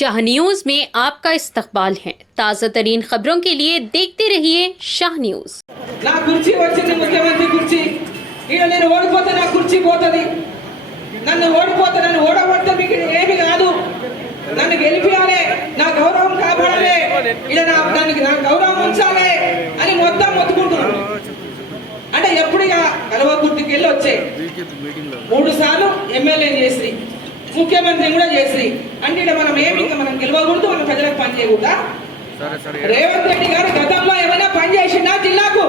Shah news में आपका इस्तकबाल है। ताज़ा तरीन खबरों के लिए देखते रहिए शाह न्यूज। నా కుర్చీ వచ్చింది ముఖ్యమంత్రి కుర్చీ ఈడ నేను ఓడిపోతే నా కుర్చీ పోతది నన్ను ఓడగొడితే మీకు ఏమీ కాదు నన్ను గెలిపియాలి నా గౌరవం కాపాడాలి ఈడ నా గౌరవం ఉంచాలి అని మొత్తం మొత్తుకుంటున్నాను అంటే ఎప్పుడు కలవకుర్తికి వెళ్ళి వచ్చాయి 3 సార్లు ఎమ్మెల్యే చేసి ముఖ్యమంత్రి కూడా చేసి అంటే ఇక్కడ మనం ఏమి మనం గెలవకూడదు మనం ప్రజలకు పని చేయకూడదా రేవంత్ రెడ్డి గారు గతంలో ఏమైనా పని చేసిండా జిల్లాకు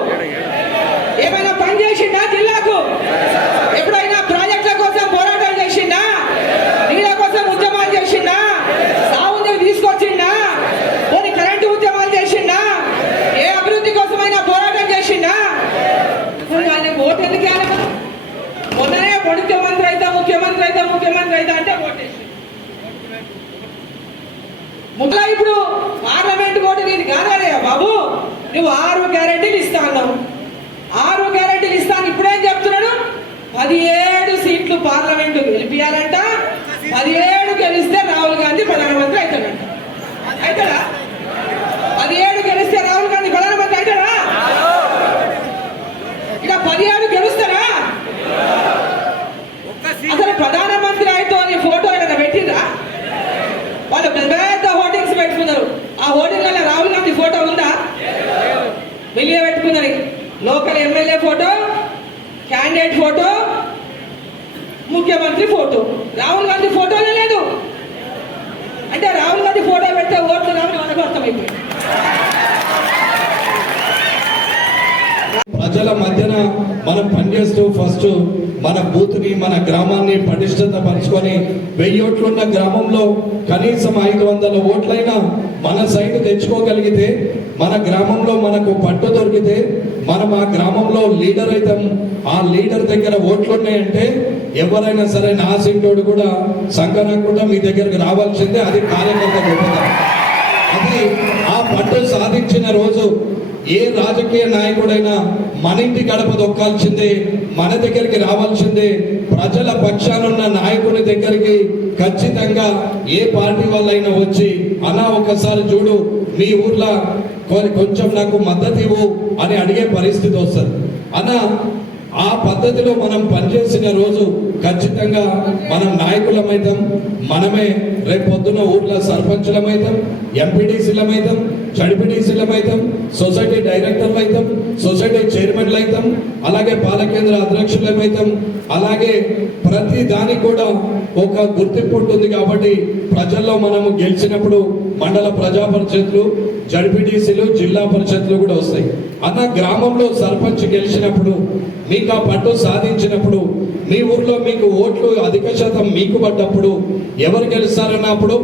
ఎప్పుడైనా ప్రాజెక్టుల కోసం పోరాటం చేసిండా నీళ్ళ కోసం ఉద్యమాలు చేసిండా సాగునీరు తీసుకొచ్చిండా కొన్ని కరెంటు ఉద్యమాలు చేసిండా ఏ అభివృద్ధి కోసమైనా పోరాటం చేసిండా ఆయనకు ఓటు ఎందుకు మొన్ననే ముఖ్యమంత్రి అయితే అంటే ఓటేసి ముట్లా ఇప్పుడు పార్లమెంట్ ఓటు నేను కాదాలే బాబు నువ్వు 6 గ్యారెంటీలు ఇస్తా అన్నావు 6 గ్యారెంటీలు ఇస్తాను ఇప్పుడేం చెప్తున్నాడు 17 సీట్లు పార్లమెంట్ గెలిపియాలంట 17 గెలిస్తే రాహుల్ గాంధీ ప్రధానమంత్రి అవుతాడా 17 గెలిస్తే రాహుల్ గాంధీ ప్రధానమంత్రి అవుతాడా ఇక 17 గెలుస్తారా అసలు ప్రధానమంత్రి అయితే నీ ఫోటో ఏదైనా పెట్టిందా వాళ్ళు పెద్ద హోర్డింగ్స్ పెట్టుకున్నారు ఆ హోర్డింగ్లలో రాహుల్ గాంధీ ఫోటో ఉందా వెళ్ళి పెట్టుకున్నారు local MLA photo candidate photo ముఖ్యమంత్రి ఫోటో రాహుల్ గాంధీ ఫోటోనే లేదు అంటే రాహుల్ గాంధీ ఫోటో పెడితే ఓట్లు రావని మనకు అర్థమైపోయింది ప్రజల మధ్యన మనం పనిచేస్తూ ఫస్ట్ మన బూత్ని మన గ్రామాన్ని పటిష్టత పరుచుకొని 1000 ఓట్లున్న గ్రామంలో కనీసం 500 ఓట్లైనా మన సైడ్ తెచ్చుకోగలిగితే మన గ్రామంలో మనకు పట్టు దొరికితే మనం ఆ గ్రామంలో లీడర్ అవుతాం ఆ లీడర్ దగ్గర ఓట్లున్నాయంటే ఎవరైనా సరే నా సీటోడు కూడా సంకనకుండా మీ దగ్గరకు రావాల్సిందే అది కార్యకర్త గొప్పతనం అది ఆ పట్టు సాధించిన రోజు ఏ రాజకీయ నాయకుడైనా మన ఇంటి గడప దొక్కాల్సిందే మన దగ్గరికి రావాల్సిందే ప్రజల పక్షానున్న నాయకుని దగ్గరికి ఖచ్చితంగా ఏ పార్టీ వాళ్ళైనా వచ్చి అన్నా ఒకసారి చూడు మీ ఊర్లో కొంచెం నాకు మద్దతు ఇవ్వు అని అడిగే పరిస్థితి వస్తుంది అన్న ఆ పద్ధతిలో మనం పనిచేసిన రోజు ఖచ్చితంగా మనం నాయకులమైతాం మనమే రేపు పొద్దున ఊర్లో సర్పంచులమైతాం ఎంపీడీసీలమైతాం జడ్పీడీసీలమైతాం సొసైటీ డైరెక్టర్లు అవుతాం సొసైటీ చైర్మన్లు అవుతాం అలాగే పాలకేంద్ర అధ్యక్షులమైతాం అలాగే ప్రతి దానికి కూడా ఒక గుర్తింపు ఉంటుంది కాబట్టి ప్రజల్లో మనము గెలిచినప్పుడు మండల ప్రజా పరిషత్లు జడ్పీటీసీలు జిల్లా పరిషత్లు కూడా వస్తాయి అన్న గ్రామంలో సర్పంచ్ గెలిచినప్పుడు మీకు ఆ పట్టు సాధించినప్పుడు మీ ఊర్లో మీకు ఓట్లు అధిక శాతం మీకు పడ్డప్పుడు ఎవరు గెలుస్తారన్నప్పుడు